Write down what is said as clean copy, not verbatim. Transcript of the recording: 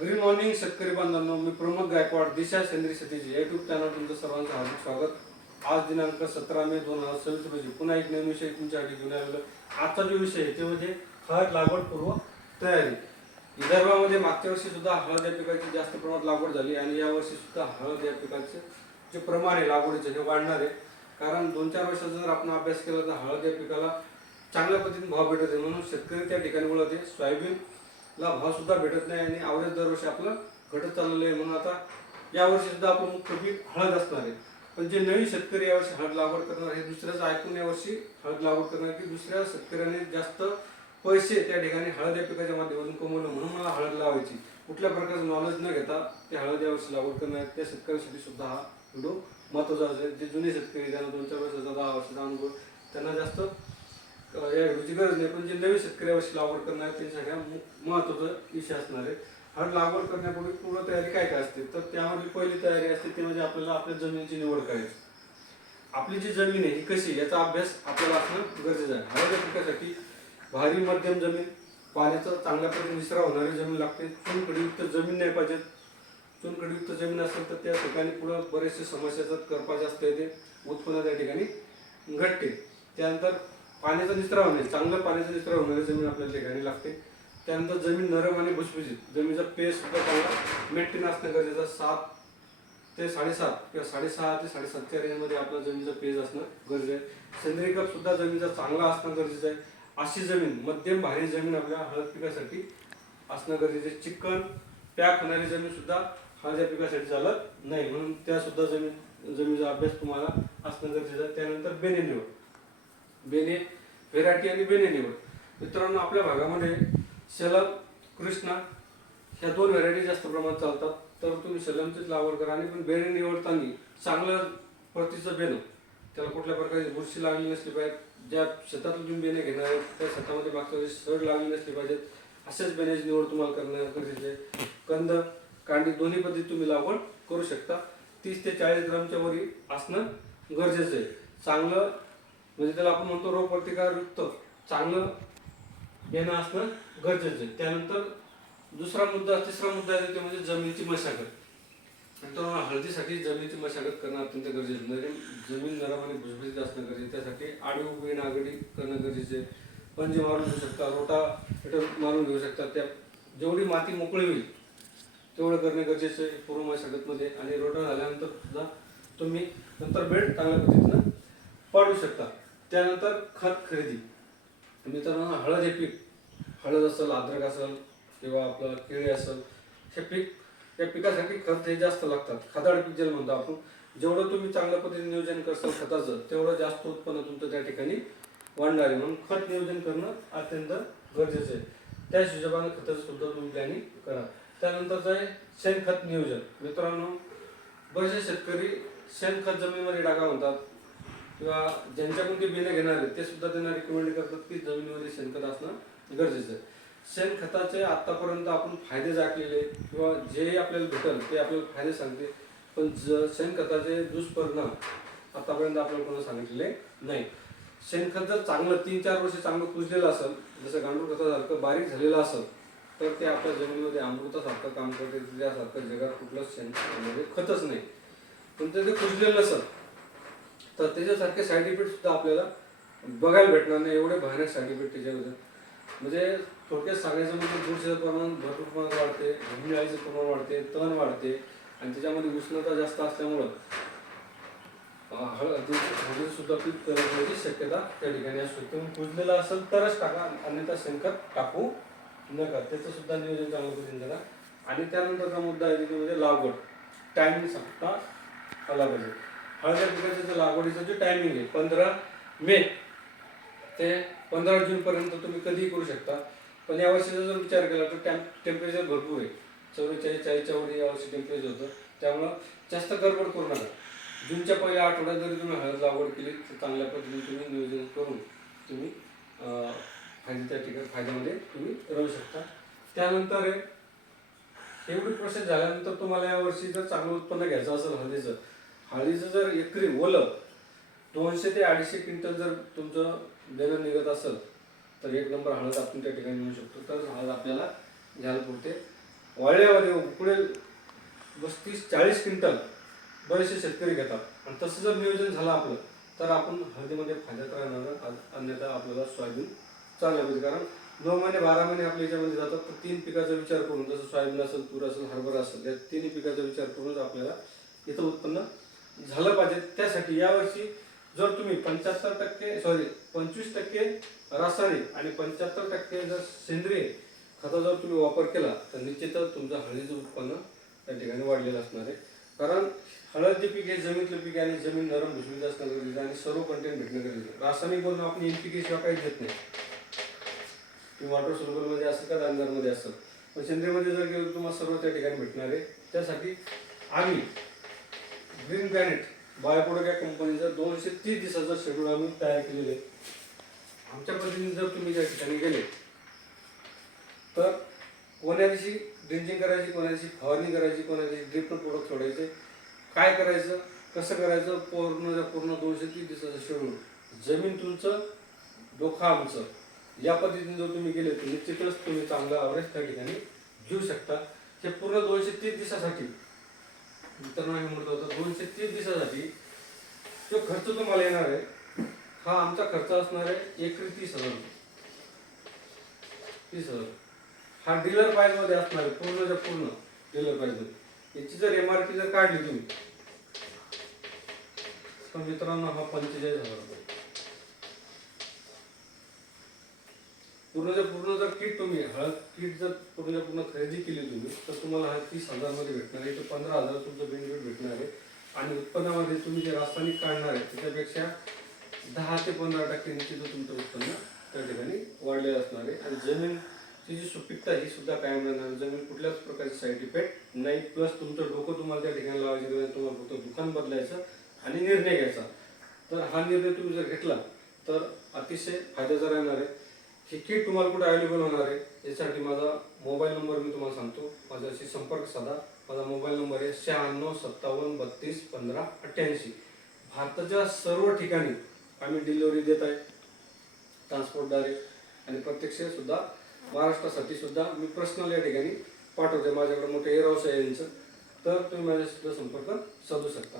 Good morning शेतकरी बांधवांनो, मी प्रमोद गायकवाड दिशा सेंद्रिय शेतीची यूट्यूब चॅनल तुमचं सर्वांचं हार्दिक स्वागत. आज दिनांक 17 मे 2026 रोजी पुन्हा एक नवीन विषय तुमच्यासाठी घेऊन आलेलो. आजचा जो विषय आहे ते म्हणजे हळद लागवड पूर्व तयारी. विदर्भामध्ये मागच्या वर्षी सुद्धा हळद या पिकाची जास्त प्रमाणात लागवड झाली आणि या वर्षी सुद्धा हळद या पिकाचे जे प्रमाण आहे लागवडीचे हे वाढणार आहे. कारण 2-4 वर्षाचा जर आपण अभ्यास केला तर हळद या पिकाला चांगल्या पद्धतीने भाव भेटत आहे, म्हणून शेतकरी त्या ठिकाणी वळत आहे. सोयाबीनला भाव सुद्धा भेटत नाही आणि आवरेज दरवर्षी आपलं घटत चाललेलं आहे. म्हणून आता यावर्षी सुद्धा आपलं मुख्य पीक हळद असणार आहे. पण जे नवीन शेतकरी यावर्षी हळद लागवड करणार हे दुसऱ्याचं ऐकून यावर्षी हळद लागवड करणार की दुसऱ्या शेतकऱ्याने जास्त पैसे त्या ठिकाणी हळद या पिकाच्या माध्यमातून कमवलं म्हणून मला हळद लावायची, कुठल्या प्रकारचं नॉलेज न घेता ते हळद यावर्षी लागवड करणार त्या शेतकऱ्यांसाठी सुद्धा हा व्हिडिओ महत्त्वाचा असेल. जे जुने शेतकरी ज्यांना 2-4 वर्षाचा 10 वर्षाचा अनुभव त्यांना जास्त या व्हिडिओची गरज नाही, पण जे नवीन शेतकरी यावर्षी लागवड करणार त्यांच्यासाठी हा महत्त्वाचा विषय असणार आहे. हळद लागवड करण्यापूर्वी पूर्व तयारी काय काय असते, तर त्यामध्ये पहिली तयारी असते ते म्हणजे आपल्याला आपल्या जमिनीची निवड करायची. आपली जी जमीन आहे ही कशी याचा अभ्यास आपल्याला असणं गरजेचं आहे. हळद या पिकासाठी भारी मध्यम जमीन, पाण्याचा चांगल्या पद्धतीने निचरा होणारी जमीन लागते. चुनखडीयुक्त जमीन नाही पाहिजे. चुनखडीयुक्त जमीन असेल तर त्या ठिकाणी पुढे बरेचसे समस्याचा करपा जास्त येते, उत्पन्न त्या ठिकाणी घटते. त्यानंतर पाण्याचा निचरा होणे, चांगलं पाण्याचा निचरा होणारी जमीन आपल्या ठिकाणी लागते. त्यानंतर जमीन नरम आणि भुसभुशीत, जमिनीचा पेस सुद्धा चांगला मेंटेन असणं गरजेचं. 7 ते 7.5 किंवा 6.5 ते 7.5च्या रेंजमध्ये आपल्या जमिनीचा पेज असणं गरजेचं आहे. सेंद्रिय खत सुद्धा जमिनीचा चांगला असणं गरजेचं आहे. अशी जमीन, मध्यम भारी जमीन आपल्या हळद पिकासाठी असणं गरजेचं आहे. चिकन पॅक होणारी जमीन सुद्धा हळद या पिकासाठी चालत नाही, म्हणून त्या सुद्धा जमिनीचा अभ्यास तुम्हाला असणं गरजेचं आहे. त्यानंतर बेने निवड, बेने व्हेरायटी आणि बेने निवड. मित्रांनो, आपल्या भागामध्ये सलम, कृष्णा ह्या 2 व्हेरायटी जास्त प्रमाणात चालतात, तर तुम्ही सलमचीच लागवड करा. आणि पण बेणे निवडताना चांगलं प्रतीचं बेणं, त्याला कुठल्या प्रकारची बुरशी लागली नसली पाहिजे. ज्या शेतातून तुम्ही बेणे घेणार आहेत त्या शेतामध्ये मागच्या वेळेस सड लागली नसली पाहिजेत, अशाच बेण्याची निवड तुम्हाला करणं गरजेचं आहे. कंद, कांडी दोन्ही पद्धती तुम्ही लागवड करू शकता. 30 ते 40 ग्रामच्या वरी असणं गरजेचं आहे. चांगलं म्हणजे त्याला आपण म्हणतो रोग प्रतिकारयुक्त चांगलं बेणं असणं गरजेचं आहे. त्यानंतर तिसरा मुद्दा आहे ते म्हणजे जमिनीची मशागत. तर हळदीसाठी जमिनीची मशागत करणं अत्यंत गरजेचं आहे. जमीन नरम आणि भुसभुशीत असणं गरजेचं. त्यासाठी आडवी उभी नागडी करणं गरजेचं आहे. पंजे मारून घेऊ शकता, रोटा मारून घेऊ शकता. त्या जेवढी माती मोकळी होईल तेवढं करणे गरजेचं आहे पूर्व मशागतमध्ये. आणि रोटा झाल्यानंतर सुद्धा तुम्ही नंतर बेड चांगल्या पद्धतीनं पाडू शकता. त्यानंतर खत खरेदी. मित्रांनो, हळद हे पीक, हळद असेल, अद्रक असेल किंवा आपलं केळी असेल, हे पीक या पिकासाठी खत हे जास्त लागतात. खताळ पीक ज्याला म्हणतो आपण. जेवढं तुम्ही चांगल्या पद्धतीने नियोजन करसाल खताचं तेवढं जास्त उत्पन्न तुमचं त्या ठिकाणी वाढणार आहे. म्हणून खत नियोजन करणं अत्यंत गरजेचं आहे. त्याच हिशोबाने खताचं सुद्धा तुम्ही प्लॅनिंग करा. त्यानंतरचं आहे शेणखत नियोजन. मित्रांनो, बरेचसे शेतकरी शेणखत जमिनीमध्ये टाका म्हणतात किंवा ज्यांच्याकडून ते बियाणे घेणार आहेत ते सुद्धा त्यांना रिकमेंड करतात की जमिनीमध्ये शेणखत असणं गरजेचं आहे. शेणखताचे आतापर्यंत आपण फायदे दाखलेले किंवा जे आपल्याला भेटेल ते आपल्याला फायदे सांगते, पण शेणखताचे दुष्परिणाम आतापर्यंत आपल्याला कोणी सांगितलेले नाही. शेणखत जर चांगलं 3-4 वर्ष चांगलं कुजलेलं असेल, जसं गांडूळ खतासारखं बारीक झालेलं असेल, तर ते आपल्या जमिनीमध्ये अमृतासारखं काम करते. त्यासारखं जगात कुठलंच शेणखतामध्ये खतच नाही. पण ते कुजलेलं नसेल तर त्याच्यासारखे साईड इफेक्ट सुद्धा आपल्याला बघायला भेटणार नाही. एवढे भयानक साईड इफेक्ट त्याच्यामध्ये. म्हणजे थोडक्यात सांगायचं म्हणजे बुरशीचं प्रमाण भरपूर प्रमाणात वाढते, घुमळीचं प्रमाण वाढते, तण वाढते आणि त्याच्यामध्ये उष्णता जास्त असल्यामुळं हळदीचं सुद्धा पीक करण्याची शक्यता त्या ठिकाणी असू शकते. कुजलेलं असेल तरच टाका, अन्यथा शेणखत टाकू नका. त्याचं सुद्धा नियोजन चांगलं करून करा. आणि त्यानंतरचा मुद्दा आहे की म्हणजे लागवड टायमिंग सांगता आला पाहिजे. हळद या पिकाचं लागवडीचं जे टायमिंग आहे 15 मे ते 15 जून पर्यंत तुम्ही कधीही करू शकता. पण यावर्षीचा जर विचार केला तर टेम्परेचर भरपूर आहे. 44-40च्या वर यावर्षी टेम्परेचर होतं. त्यामुळं जास्त गडबड करू नका. जूनच्या पहिल्या आठवड्यात जरी तुम्ही हळद लागवड केली तर चांगल्या पद्धतीने तुम्ही नियोजन करून तुम्ही त्या ठिकाणी फायद्यामध्ये तुम्ही राहू शकता. त्यानंतर एवढी प्रोसेस झाल्यानंतर तुम्हाला यावर्षी जर चांगलं उत्पन्न घ्यायचं असेल हळदीचं जर एकरी ओलं 200 ते 250 क्विंटल जर तुमचं बेणं निघत असेल तर 1 नंबर हळद आपण त्या ठिकाणी मिळू शकतो. तर हळद आपल्याला घ्यायला पुरते. वाळल्यामध्ये पुढे 35-40 क्विंटल बरेचसे शेतकरी घेतात आणि तसं जर नियोजन झालं आपलं तर आपण हळदीमध्ये फायद्यात राहणार, अन्यथा आपल्याला सोयाबीन चांगलं पाहिजे. कारण 9 महिने 12 महिने आपल्या याच्यामध्ये जातात, तर 3 पिकाचा विचार करून, जसं सोयाबीन असेल, तूर असेल, हरभरा असेल, या 3 पिकाचा विचार करूनच आपल्याला इथं उत्पन्न झालं पाहिजे. त्यासाठी यावर्षी जर तुम्ही 25% रासायनिक आणि 75% जर सेंद्रिय खता जर तुम्ही वापर केला तर निश्चितच तुमचं हळदीचं उत्पन्न त्या ठिकाणी वाढलेलं असणार आहे. कारण हळद जे पीक हे जमिनीतलं पीक आहे आणि जमीन नरम भुसभुशीत असणं गरजेचं आणि सर्व कंटेंट भेटणं गरजेचं आहे. रासायनिक बोलून आपण NPK शिवाय काहीच देत नाही. तुम्ही वॉटर सोल्युबलमध्ये असेल का दाणेदारमध्ये असेल, पण सेंद्रियमध्ये जर गेलो तुम्हाला सर्व त्या ठिकाणी भेटणार आहे. त्यासाठी आम्ही ग्रीन प्लॅनेट बायोप्रोडक्ट या कंपनीचं 230 दिवसाचं शेड्यूल आम्ही तयार केलेलं आहे. आमच्या पद्धतीने जर तुम्ही त्या ठिकाणी गेले तर कोण्या दिवशी ड्रिंचिंग करायची, कोण्या दिवशी फवारणी करायची, कोण्या दिवशी ड्रिपनं प्रोडक्ट सोडायचे, काय करायचं, कसं करायचं, पूर्ण 230 दिवसाचं शेड्यूल, जमीन तुमचं डोकं आमचं, या पद्धतीने जर तुम्ही गेले तर निश्चितच तुम्ही चांगला ॲव्हरेज त्या ठिकाणी घेऊ शकता. हे पूर्ण 230 दिवसासाठी मित्रांनो हे म्हणत होतं, 230 दिवसासाठी जो खर्च तुम्हाला येणार आहे हा आमचा खर्च असणार आहे एकरी 30,000 रुपये. 30,000 हा डीलर प्राइस मध्ये असणार आहे, पूर्ण डीलर प्राइस मध्ये. याची जर MRP जर काढली तुम्ही तर मित्रांनो हा 45,000 रुपये. पूर्ण जर किट तुम्ही हळद किट जर पूर्ण खरेदी केली तुम्ही तर तुम्हाला हा 30,000 मध्ये भेटणार आहे. तर 15,000 तुमचं बेनिफिट भेटणार आहे. आणि उत्पन्नामध्ये तुम्ही जे रासायनिक काढणार आहे त्याच्यापेक्षा 10 ते 15% निश्चित तुमचं उत्पन्न त्या ठिकाणी वाढलेलं असणार आहे. आणि जमीनची जी सुपीकता ही सुद्धा कायम राहणार. जमीन कुठल्याच प्रकारचे साईड इफेक्ट नाही. प्लस तुमचं डोकं तुम्हाला त्या ठिकाणी लावायचं नाही, तुम्हाला फक्त दुकान बदलायचं आणि निर्णय घ्यायचा. तर हा निर्णय तुम्ही जर घेतला तर अतिशय फायद्याचा राहणार आहे. ही किट तुम्हाला कुठे अवेलेबल होणार आहे यासाठी माझा मोबाईल नंबर मी तुम्हाला सांगतो. माझ्याशी संपर्क साधा. माझा मोबाईल नंबर आहे 9657321588. भारताच्या सर्व ठिकाणी आम्ही डिलिव्हरी देत आहे, ट्रान्सपोर्टद्वारे आणि प्रत्यक्ष सुद्धा महाराष्ट्रासाठी सुद्धा मी पर्सनल या ठिकाणी पाठवते. माझ्याकडे मोठे एअर हाऊस आहे यांचं, तर तुम्ही माझ्याशी संपर्क साधू शकता.